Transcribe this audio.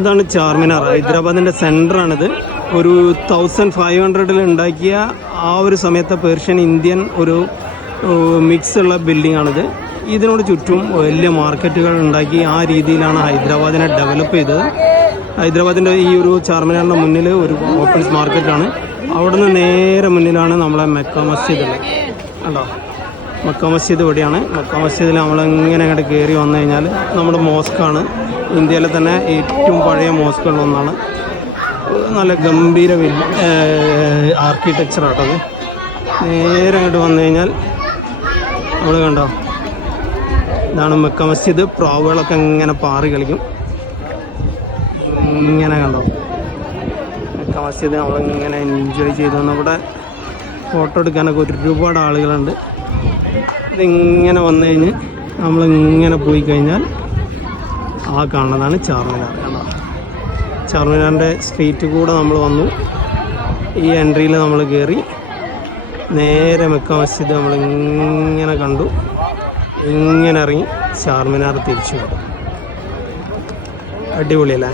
ഇതാണ് ചാർമിനാർ. ഹൈദരാബാദിന്റെ സെന്ററാണിത് ഒരു thousand five ഹൺഡ്രഡിൽ ഉണ്ടാക്കിയ ആ ഒരു സമയത്തെ പേർഷ്യൻ ഇന്ത്യൻ ഒരു മിക്സ് ഉള്ള ആണിത് ഇതിനോട് ചുറ്റും വലിയ മാർക്കറ്റുകൾ ഉണ്ടാക്കി ആ രീതിയിലാണ് ഹൈദരാബാദിനെ ഡെവലപ്പ് ചെയ്തത്. ഹൈദരാബാദിന്റെ ഈ ഒരു ചാർമിനാറിന്റെ മുന്നിൽ ഒരു ഓപ്പൺസ് മാർക്കറ്റാണ് അവിടുന്ന് നേരെ മുന്നിലാണ് നമ്മളെ മെക്ക മസ്ജിദ് ഉള്ളത്. കണ്ടോ? മക്ക മസ്ജിദ് ഇവിടെയാണ്. മക്ക മസ്ജിദിൽ നമ്മളെങ്ങനെ അങ്ങോട്ട് കയറി വന്നു കഴിഞ്ഞാൽ നമ്മുടെ മോസ്കാണ് ഇന്ത്യയിലെ തന്നെ ഏറ്റവും പഴയ മോസ്കുകളിൽ ഒന്നാണ് നല്ല ഗംഭീര ആർക്കിടെക്ചറാട്ടത് നേരെ അങ്ങോട്ട് വന്നു കഴിഞ്ഞാൽ നമ്മൾ കണ്ടോ? ഇതാണ് മെക്ക മസ്ജിദ്. പ്രാവുകളൊക്കെ ഇങ്ങനെ പാറി കളിക്കും. ഇങ്ങനെ കണ്ടോ? മെക്ക മസ്ജിദ് നമ്മളിങ്ങനെ എൻജോയ് ചെയ്തു. നമ്മുടെ ഫോട്ടോ എടുക്കാനൊക്കെ ഒരുപാട് ആളുകളുണ്ട്. ഇതിങ്ങനെ വന്നു കഴിഞ്ഞ് നമ്മളിങ്ങനെ പോയി കഴിഞ്ഞാൽ ആ കാണുന്നതാണ് ചാർമിനാർ കണ്ടോ ചാർമിനാറിന്റെ സ്ട്രീറ്റ് കൂടെ നമ്മൾ വന്നു. ഈ എൻട്രിയിൽ നമ്മൾ കയറി നേരെ മെക്ക മസ്ജിദ് നമ്മൾ ഇങ്ങനെ കണ്ടു. ഇങ്ങനെ ഇറങ്ങി ചാർമിനാർ തിരിച്ചു അടിപൊളിയല്ലേ?